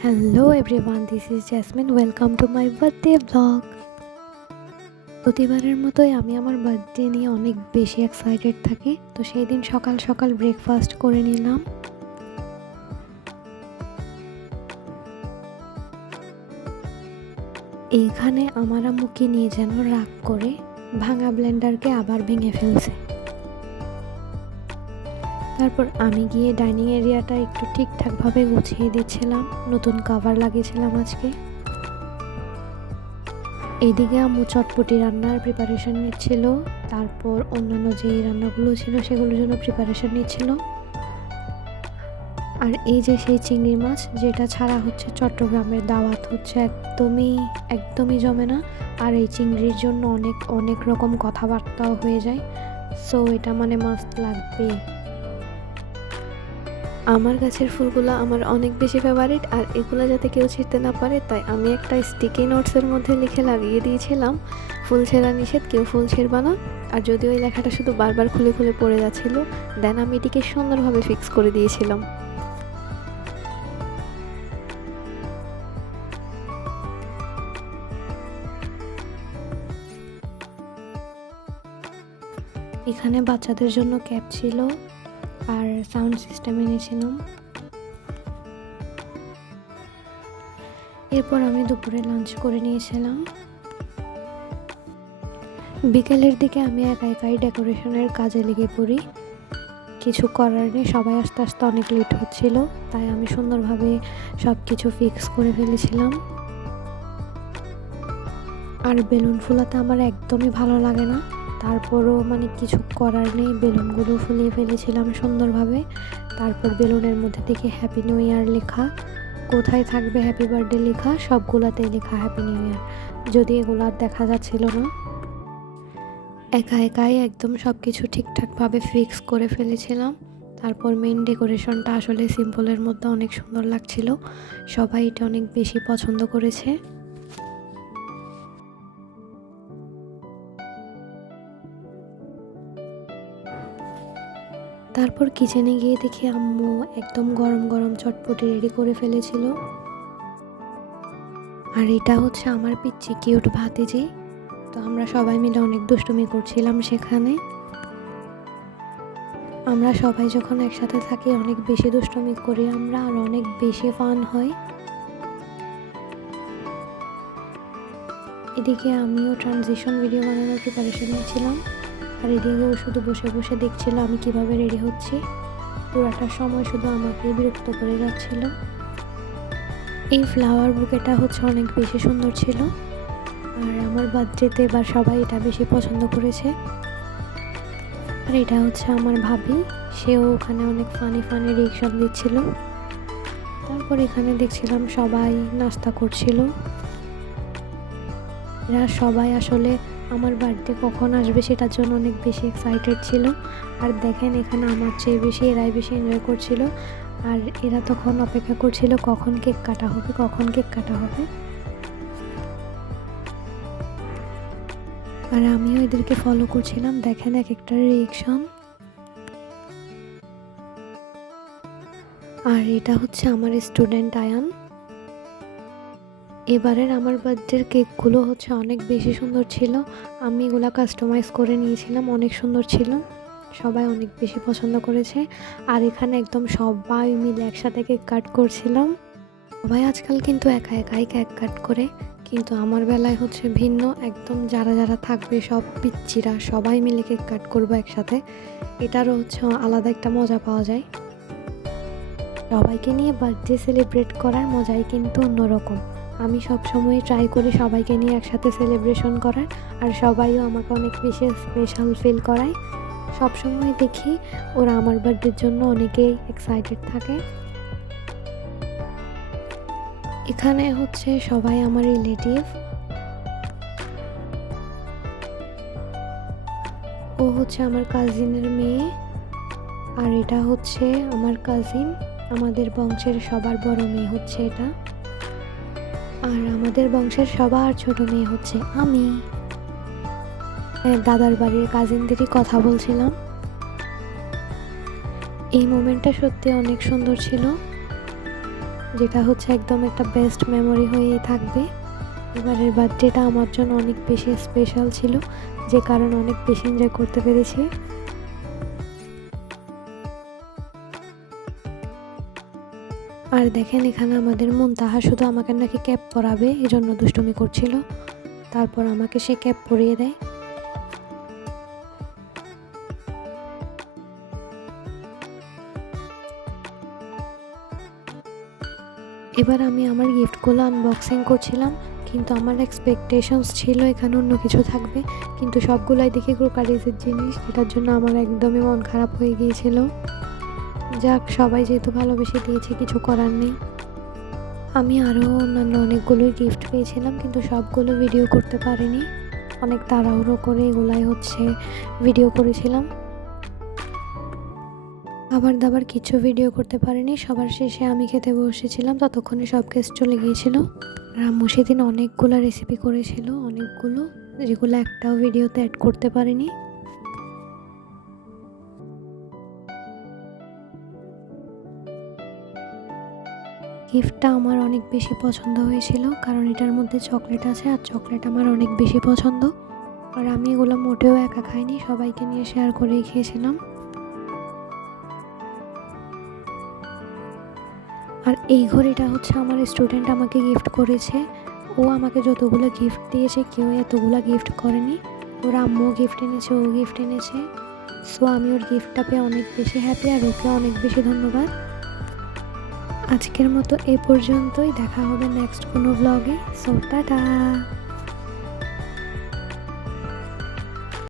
Hello everyone, this is Jasmine. Welcome to my birthday vlog. প্রতিবারের মতোই আমি আমার বার্থডে নিয়ে অনেক বেশি এক্সাইটেড থাকি। তো সেই দিন সকাল সকাল ব্রেকফাস্ট করে নিলাম। এইখানে আমার আম্মু কি নিয়ে যেন রাগ করে ভাঙা ব্লেন্ডারকে আবার ভেঙে ফেলছে। তারপর আমি গিয়ে ডাইনিং এরিয়াটা একটু ঠিকঠাকভাবে গুছিয়ে দিচ্ছিলাম, নতুন কভার লাগিয়েছিলাম আজকে। এইদিকে আম্মু চটপটি রান্নার প্রিপারেশন নিচ্ছিল, তারপর অন্যান্য যে রান্নাগুলো ছিল সেগুলোর জন্য প্রিপারেশন নিচ্ছিল। আর এই যে সেই চিংড়ি মাছ যেটা ছাড়া হচ্ছে চট্টগ্রামের দাওয়াত হচ্ছে একদমই জমে না। আর এই চিংড়ির জন্য অনেক রকম কথাবার্তাও হয়ে যায়। সো এটা মানে মাস্ট লাগবে। আমার গাছের ফুলগুলো আমার অনেক বেশি ফেভারিট, আর এগুলো যাতে কেউ ছিঁড়তে না পারে তাই আমি একটা স্টিকি নোটসের মধ্যে লিখে লাগিয়ে দিয়েছিলাম, ফুল ছেঁড়া নিষেধ, কেউ ফুল ছিঁড়বা না। আর যদিও এই লেখাটা শুধু বারবার খুলে খুলে পড়ে যাচ্ছিল, দেন আমি এটিকে সুন্দরভাবে ফিক্স করে দিয়েছিলাম। এখানে বাচ্চাদের জন্য ক্যাপ ছিল আর সাউন্ড সিস্টেম এনেছিলাম। এরপর আমি দুপুরে লাঞ্চ করে নিয়েছিলাম। বিকেলের দিকে আমি একাই ডেকোরেশনের কাজে লেগে পড়ি। কিছু করার নেই, সবাই আস্তে আস্তে অনেক লেট হচ্ছিল, তাই আমি সুন্দরভাবে সব কিছু ফিক্স করে ফেলেছিলাম। আর বেলুন ফুলাতে আমার একদমই ভালো লাগে না, তারপরও মানে কিছু করার নেই, বেলুনগুলো ফুলিয়ে ফেলেছিলাম সুন্দরভাবে। তারপর বেলুনের মধ্যে থেকে হ্যাপি নিউ ইয়ার লেখা, কোথায় থাকবে হ্যাপি বার্থডে লেখা, সবগুলাতেই লেখা হ্যাপি নিউ ইয়ার, যদি এগুলো আর দেখা যাচ্ছিল না। একাই একদম সব কিছু ঠিকঠাকভাবে ফিক্স করে ফেলেছিলাম। তারপর মেইন ডেকোরেশনটা আসলে সিম্পলের মধ্যে অনেক সুন্দর লাগছিল, সবাই এটা অনেক বেশি পছন্দ করেছে। তারপর কিচেনে গিয়ে দেখি আম্মু একদম গরম গরম চটপটি রেডি করে ফেলেছিল। আর এটা হচ্ছে আমার পিচ্চি কিউট ভাতিজি। তো আমরা সবাই মিলে অনেক দুষ্টুমি করছিলাম সেখানে। আমরা সবাই যখন একসাথে থাকি অনেক বেশি দুষ্টুমি করি আমরা, আর অনেক বেশি ফান হয়। এদিকে আমিও ট্রানজিশন ভিডিও বানানোর প্রিপারেশন নিয়েছিলাম, আর এদিকেও শুধু বসে বসে দেখছিল আমি কিভাবে রেডি হচ্ছি। পুরাটা সময় শুধু আমাকেই বিরক্ত করে যাচ্ছিল। এই ফ্লাওয়ার বুকেটা হচ্ছে অনেক বেশি সুন্দর ছিল, আর আমার বার্থডেতে এবার সবাই এটা বেশি পছন্দ করেছে। আর এটা হচ্ছে আমার ভাবি, সেও ওখানে অনেক ফানি রিঅ্যাকশন দিচ্ছিল। তারপর এখানে দেখছিলাম সবাই নাস্তা করছিল। এরা সবাই আসলে আমার বার্থডে কখন আসবে সেটার জন্য অনেক বেশি এক্সাইটেড ছিল। আর দেখেন এখানে আমার চেয়ে বেশি এরাই বেশি এনজয় করছিল। আর এরা তখন অপেক্ষা করছিল কখন কেক কাটা হবে। আর আমিও এদেরকে ফলো করছিলাম, দেখেন এক একটা রিঅ্যাকশন। আর এটা হচ্ছে আমার স্টুডেন্ট আয়ান। এবারের আমার বার্থডের কেকগুলো হচ্ছে অনেক বেশি সুন্দর ছিল, আমি এগুলো কাস্টমাইজ করে নিয়েছিলাম, অনেক সুন্দর ছিল, সবাই অনেক বেশি পছন্দ করেছে। আর এখানে একদম সবাই মিলে একসাথে কেক কাট করছিলাম। সবাই আজকাল কিন্তু একাই কেক কাট করে, কিন্তু আমার বেলায় হচ্ছে ভিন্ন, একদম যারা থাকবে সব পিচ্চিরা সবাই মিলে কেক কাট করবো একসাথে, এটারও হচ্ছে আলাদা একটা মজা পাওয়া যায়। সবাইকে নিয়ে বার্থডে সেলিব্রেট করার মজাই কিন্তু অন্যরকম। আমি সবসময় ট্রাই করি সবাইকে নিয়ে একসাথে সেলিব্রেশন করার, আর সবাইও আমাকে অনেক বেশি স্পেশাল ফিল করায়। সবসময় দেখি ওরা আমার বার্থডের জন্য অনেকেই এক্সাইটেড থাকে। এখানে হচ্ছে সবাই আমার রিলেটিভ। ও হচ্ছে আমার কাজিনের মেয়ে, আর এটা হচ্ছে আমার কাজিন, আমাদের বংশের সবার বড় মেয়ে হচ্ছে এটা, আর আমাদের বংশের সবার ছোট মেয়ে হচ্ছে আমি। দাদার বাড়ির কাজিনদেরই কথা বলছিলাম। এই মোমেন্টটা সত্যি অনেক সুন্দর ছিল। যেটা হচ্ছে একদম একটা বেস্ট মেমোরি হয়েই থাকবে। এবারের বার্থডেটা আমার জন্য অনেক বেশি স্পেশাল ছিল, যে কারণে অনেক বেশি এনজয় করতে পেরেছি। আর দেখেন এখানে আমাদের মুনতাহা শুধু আমাকে নাকি ক্যাপ পরাবে, এজন্য দুষ্টুমি করছিল। তারপর আমাকে সে ক্যাপ পরিয়ে দেয়। এবার আমি আমার গিফটগুলো আনবক্সিং করছিলাম, কিন্তু আমার এক্সপেকটেশনস ছিল এখানে অন্য কিছু থাকবে, কিন্তু সবগুলাই দেখে ক্রোকারিজের জিনিস, যেটার জন্য আমার একদমই মন খারাপ হয়ে গিয়েছিল। যাক, সবাই যেহেতু ভালোবেসে দিয়েছে, কিছু করার নেই। আমি আরও অন্যান্য অনেকগুলোই গিফট পেয়েছিলাম, কিন্তু সবগুলো ভিডিও করতে পারিনি। অনেক তাড়াহুড়ো করে এগুলাই হচ্ছে ভিডিও করেছিলাম। খাবার দাবার কিছু ভিডিও করতে পারিনি। সবার শেষে আমি খেতে বসেছিলাম, ততক্ষণে সব গেস্ট চলে গিয়েছিল। আর আম্মু সেদিন অনেকগুলো রেসিপি করেছিল, অনেকগুলো, যেগুলো একটাও ভিডিওতে অ্যাড করতে পারিনি। গিফটটা আমার অনেক বেশি পছন্দ হয়েছিল, কারণ এটার মধ্যে চকলেট আছে, আর চকলেট আমার অনেক বেশি পছন্দ। আর আমি এগুলো মোটেও একা খাইনি, সবাইকে নিয়ে শেয়ার করেই খেয়েছিলাম। আর এই ঘড়িটা হচ্ছে আমার স্টুডেন্ট আমাকে গিফট করেছে। ও আমাকে যতগুলো গিফট দিয়েছে কেউ এতগুলো গিফট করেনি। ওর আম্মুও গিফট এনেছে, ও গিফট এনেছে। সো আমি ওর গিফটটা পেয়ে অনেক বেশি হ্যাপি, আর ওকে অনেক বেশি ধন্যবাদ। আজকের মতো এ পর্যন্তই, দেখা হবে নেক্সট কোনো ব্লগে। So tata.